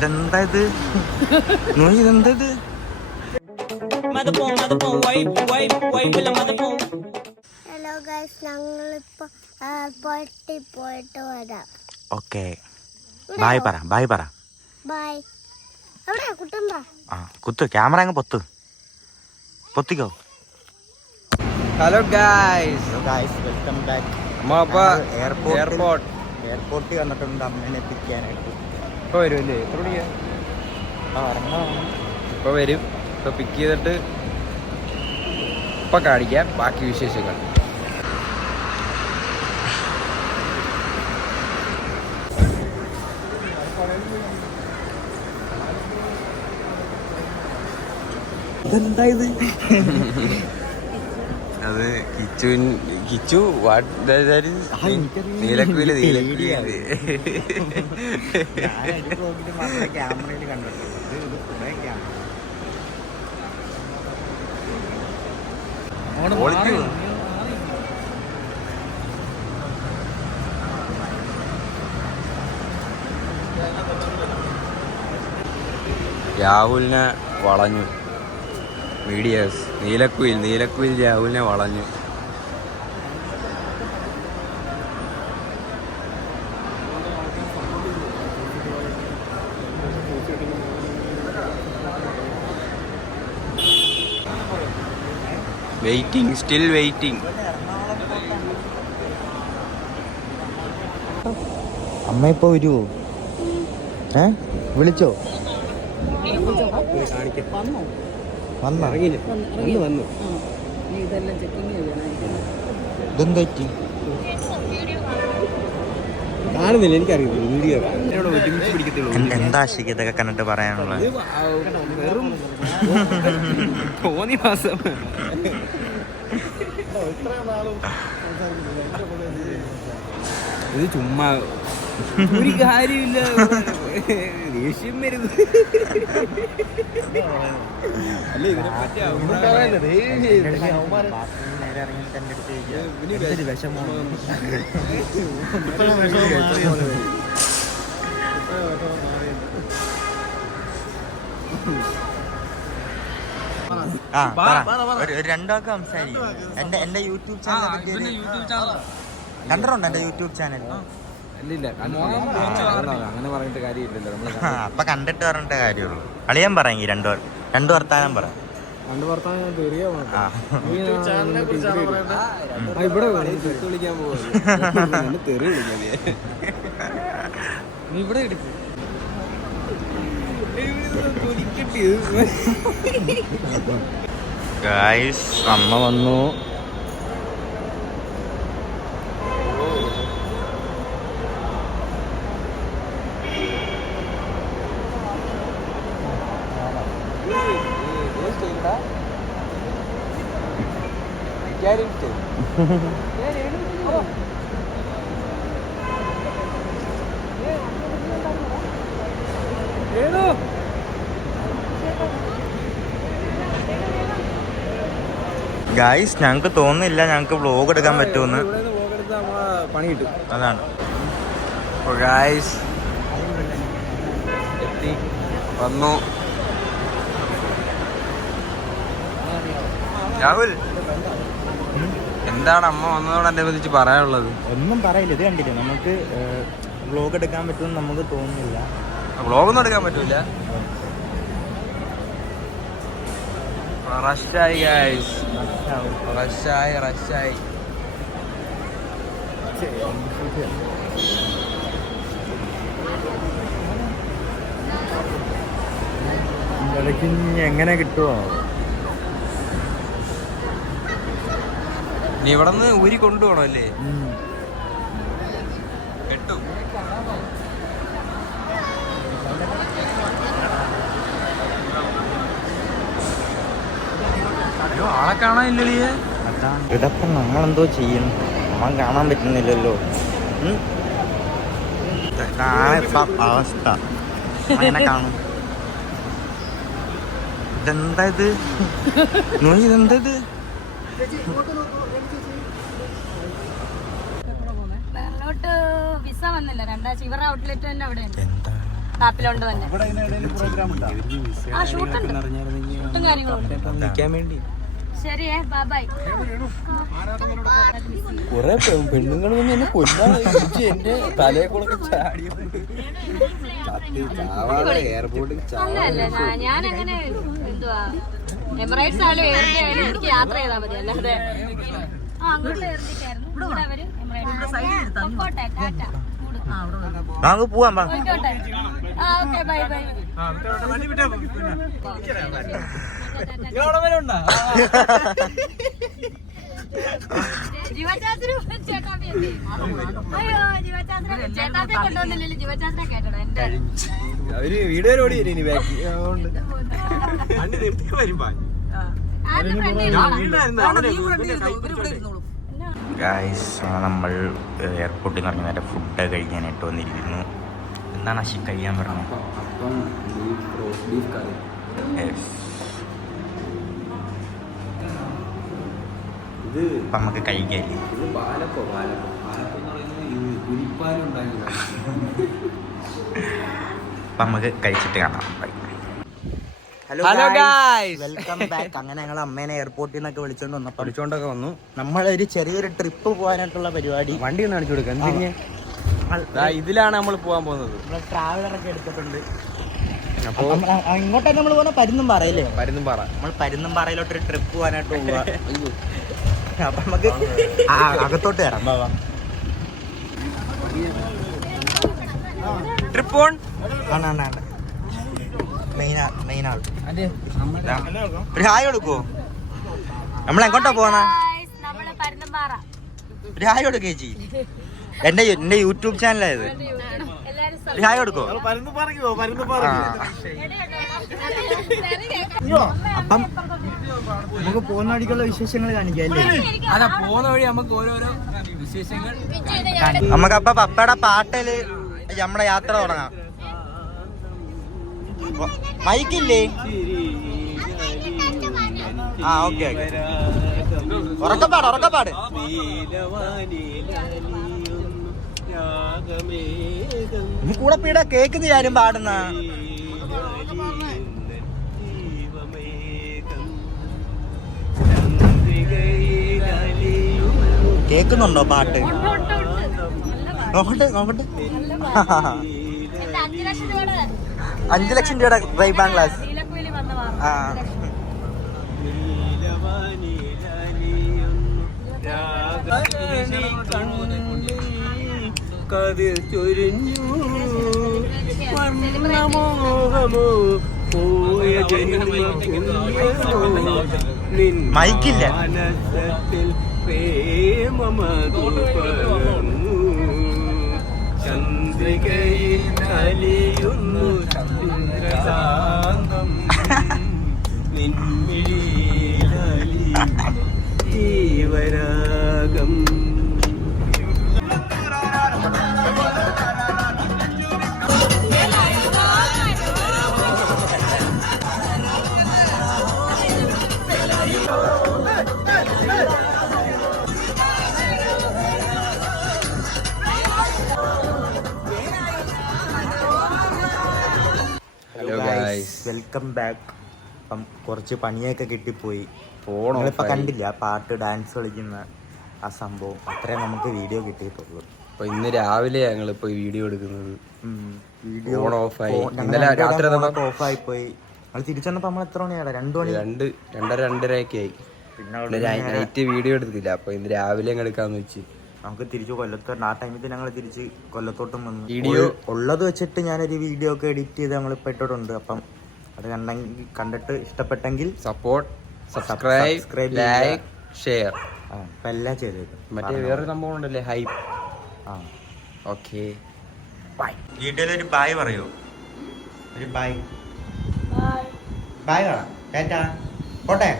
ഇതെന്താ ഇത്? ഇതെന്താ ഇത്? ഹലോ ഗൈസ്, ഞങ്ങളിപ്പോ എയർപോർട്ടിൽ പോയിട്ട് വരാം. ഓക്കെ, ബായ് പറ, ബായ് പറ. ബൈ. എവിടെയാ കുട്ടണ്ട? ആ, കുത്ത്, ക്യാമറ അങ്ങ് പൊത്തിക്കോ. Hello guys, welcome back. എയർപോർട്ടിൽ വന്നിട്ടുണ്ട് അമ്മേനെ എത്തിക്കാനായിട്ട്. ഇപ്പൊ വരുമല്ലേ? എത്ര മണിക്കാ? ഇപ്പൊ വരും. ഇപ്പൊ പിക്ക് ചെയ്തിട്ട് ഇപ്പൊ കാണിക്കാം ബാക്കി വിശേഷങ്ങൾ. ഇതെന്താ ഇത്? അത് കിച്ചു നീലക്കുയില് ക്യാമറയിൽ കണ്ടിട്ടുണ്ട്. രാഹുലിനെ വളഞ്ഞു. വീഡിയോസ് നീലക്കുയിൽ രാഹുലിനെ വളഞ്ഞു. Still waiting. അമ്മ ഇപ്പൊ വരുവോ? വിളിച്ചോ? വന്നു. ഇതെന്താ പറ്റി? കാണുന്നില്ല, എനിക്കറിയില്ല. വീഡിയോ എന്താ ആശിക്ക് ഇതൊക്കെ കണ്ടിട്ട് പറയാനുള്ളത്? തോന്നി മാസം ഇത് ചുമ്മാ ഒരു കാര്യമില്ല. ദേഷ്യം വരുന്നത് അല്ല ഇതിനെ പറ്റി രണ്ടാൾക്ക് സംസാരിക്കും. എന്റെ യൂട്യൂബ് ചാനൽ കണ്ടിട്ടുണ്ടോ? എന്റെ യൂട്യൂബ് ചാനൽ ഇല്ല, അങ്ങനെ പറഞ്ഞിട്ട് കാര്യമില്ലല്ലോ. അപ്പൊ കണ്ടിട്ട് പറഞ്ഞിട്ട് കാര്യമുള്ളൂ. അളിയാൻ പറയെങ്കിൽ രണ്ടു വർത്താനം പറ. ഇവിടെ വിളിക്കാൻ തെറി വിളിക്കാൻ നീ ഇവിടെ എടുക്കും. ഗായ്സ്, അമ്മ വന്നു. ഗായ്സ്, ഞങ്ങക്ക് തോന്നുന്നില്ല ഞങ്ങക്ക് വ്ലോഗ് എടുക്കാൻ പറ്റുമെന്ന്. പണി കിട്ടും, അതാണ്. ഗായ്സ് വന്നു. രാഹുൽ, എന്താണ് അമ്മ വന്നതോടനുബന്ധിച്ച് പറയാനുള്ളത്? ഒന്നും പറയില്ല. ഇത് കണ്ടില്ലേ, നമുക്ക് വ്ലോഗ് എടുക്കാൻ പറ്റുമെന്ന് നമുക്ക് തോന്നുന്നില്ല. വ്ലോഗൊന്നും എടുക്കാൻ പറ്റൂല. റഷായി ഗായ്സ്, റഷായി. എങ്ങനെ കിട്ടുമോ? നീ ഇവിടെ നിന്ന് ഊരി കൊണ്ടുപോകണം അല്ലേ? കെട്ടു. ആളെ കാണാനില്ലേ? ഇതപ്പം നമ്മളെന്തോ ചെയ്യും? നമ്മൾ കാണാൻ പറ്റുന്നില്ലല്ലോ. അവസ്ഥ അങ്ങനെ കാണും. ഇതെന്താ ഇത്? ഇതെന്താ ഇത്? വിസ വന്നില്ല 2 ആഴ്ച. ഇവരുടെ ഔട്ട്ലെറ്റ് തന്നെ അവിടെ. എന്താ മാപ്പിലുണ്ട് തന്നെ. ആ ഷൂട്ടുണ്ട്, ഷൂട്ടും കാര്യങ്ങളും നിൽക്കാൻ വേണ്ടി ശരിയേ. ബൈ. കുറെ പെണ്ണുങ്ങൾ എന്നെ കൊല്ലാൻ എന്റെ തലയെ കൂടെ ചാടി എയർപോർട്ടിൽ അല്ലല്ലേ, ഞാൻ അങ്ങനെ എന്തുവാ എമിറേറ്റ്സ് ആയാലും എയർ ഇന്ത്യ ആയാലും എനിക്ക് യാത്ര ചെയ്താൽ മതി. അല്ലാതെ അങ്ങോട്ട് എയർ ഇന്ത്യക്കായിരുന്നു, ഇവിടെ അവര് എമിറേറ്റ്സ്. പൊക്കോട്ടെ, ടാറ്റ. നമുക്ക് പോവാം. പോയിക്കോട്ടെ. Okay, bye bye. ജീവചാസിന് ചേട്ടാപ്പി എത്തി. അയ്യോ, ജീവചാസിനെ ചേട്ടാപ്പിയെ കൊണ്ടുവന്നില്ലല്ലോ. ജീവചാസിനെ കേട്ടോ എന്റെ അവര് വീഡിയോ ഓടി ഇനി ബാക്കി ഗായ്സ്, നമ്മൾ എയർപോർട്ടിൽ നിന്ന് ഇറങ്ങി നേരെ ഫുഡ് കഴിക്കാനായിട്ട് വന്നിരിക്കുന്നു. എന്താണ് അശി കഴിക്കാൻ പറഞ്ഞത്? ഇത് അപ്പം നമുക്ക് കഴിക്കാല്ലേ? ഇത് പാലപ്പം എന്ന് പറയുന്നത് പുലിപ്പാലുണ്ടാക്കി. അപ്പം നമുക്ക് കഴിച്ചിട്ട് കാണാം. Hello guys, welcome back. അങ്ങനെ ഞങ്ങൾ അമ്മേനെ എയർപോർട്ടിൽ നിന്നൊക്കെ വിളിച്ചോണ്ടൊക്കെ വന്നു. നമ്മളൊരു ചെറിയൊരു ട്രിപ്പ് പോകാനായിട്ടുള്ള പരിപാടി. വണ്ടി ഒന്ന് കാണിച്ചു കൊടുക്കാം. ഇതിലാണ് നമ്മൾ പോകാൻ പോകുന്നത്. നമ്മൾ ട്രാവലറൊക്കെ എടുത്തിട്ടുണ്ട്. അപ്പോ ഇങ്ങോട്ടൊക്കെ നമ്മൾ പോകുന്ന പരുന്തുംപാറയില്ലേ? പരുന്തുംപാറ. നമ്മൾ പരുന്തുംപാറയിലോട്ടൊരു ട്രിപ്പ് പോകാനായിട്ട് പോവുക. അപ്പൊ നമുക്ക് അകത്തോട്ട് കയറാം. ബാബാ ട്രിപ്പ് ഓൺ ആണ് മെയിൻ ആൾ. ഒരു ഹായ് കൊടുക്കോ? നമ്മൾ എങ്ങോട്ടാ പോന്ന? നമ്മള് പരുന്തുംപാറ. ഒരു ഹായ് കൊടുക്കേ ചേച്ചി. എന്റെ യൂട്യൂബ് ചാനലായത്. ഒരു ഹായ് കൊടുക്കോ? അപ്പം നമുക്ക് പോകുന്ന വഴിക്കുള്ള വിശേഷങ്ങൾ കാണിക്കല്ലേ? അതാ പോകുന്ന വഴി നമുക്ക് ഓരോരോ വിശേഷങ്ങൾ. നമുക്കപ്പൊ പപ്പയുടെ പാട്ടല് നമ്മുടെ യാത്ര തുടങ്ങാം. മൈക്കില്ലേ? ആ, ഓക്കെ. ഉറക്കപ്പാട്. കൂടെ പീട കേക്കുന്ന ആരും പാടുന്ന കേക്കുന്നുണ്ടോ പാട്ട്? നോക്കട്ടെ. 5 ലക്ഷം രൂപയുടെ റൈബാൻ ഗ്ലാസ്. ആ, കതിർ ചൊരിഞ്ഞു വർണ്ണമോഹമോ പോയ മൈക്കില്ല. മനസ്സത്തിൽ പ്രേമമതു പകർന്നു ചന്ദ്രികയിൽ അലിയുന്നു ചന്ദ്രകാന്തം നിൻമിഴിയിലലി ജീവരാഗം. Welcome back. അപ്പം കുറച്ച് പണിയൊക്കെ കിട്ടിപ്പോയി. ഫോണിപ്പോ കണ്ടില്ല പാട്ട് ഡാൻസ് കളിക്കുന്ന ആ സംഭവം. അത്രേ നമുക്ക് വീഡിയോ കിട്ടിയിട്ടുള്ളൂ. അപ്പൊ ഇന്ന് രാവിലെ ഞങ്ങളിപ്പോ വീഡിയോ എടുക്കുന്നത്. വീഡിയോ ഓഫായി. ഇന്നലെ രാത്രി ഓഫായി പോയി. നമ്മൾ തിരിച്ചപ്പോ നമ്മൾ എത്ര മണിയാണ്? 2 മണി, 2:30 ഒക്കെ ആയി. പിന്നെ നൈറ്റ് വീഡിയോ എടുത്തില്ല. അപ്പൊ ഇന്ന് രാവിലെ എടുക്കാന്ന് വെച്ച് നമുക്ക് തിരിച്ച് കൊല്ലത്തോട്ട്. ആ ടൈമിൽ ഞങ്ങൾ തിരിച്ച് കൊല്ലത്തോട്ടും വന്നു. വീഡിയോ ഉള്ളത് വെച്ചിട്ട് ഞാനൊരു വീഡിയോ ഒക്കെ എഡിറ്റ് ചെയ്ത് ഞങ്ങൾ ഇപ്പൊ ഇട്ടിട്ടുണ്ട്. അപ്പം അത് കണ്ടിട്ട് ഇഷ്ടപ്പെട്ടെങ്കിൽ സപ്പോർട്ട്, സബ്സ്ക്രൈബ്, ലൈക്ക്, ഷെയർ എല്ലാം ചെയ്തേക്കും. മറ്റേ വേറൊരു സംഭവം ഉണ്ടല്ലേ, ഹൈപ്പ്. Okay, bye. വീഡിയോയിലൊരു ബായ് പറയൂ. ഒരു ബായ് കാണാം. ടാറ്റാ, പോട്ടെ.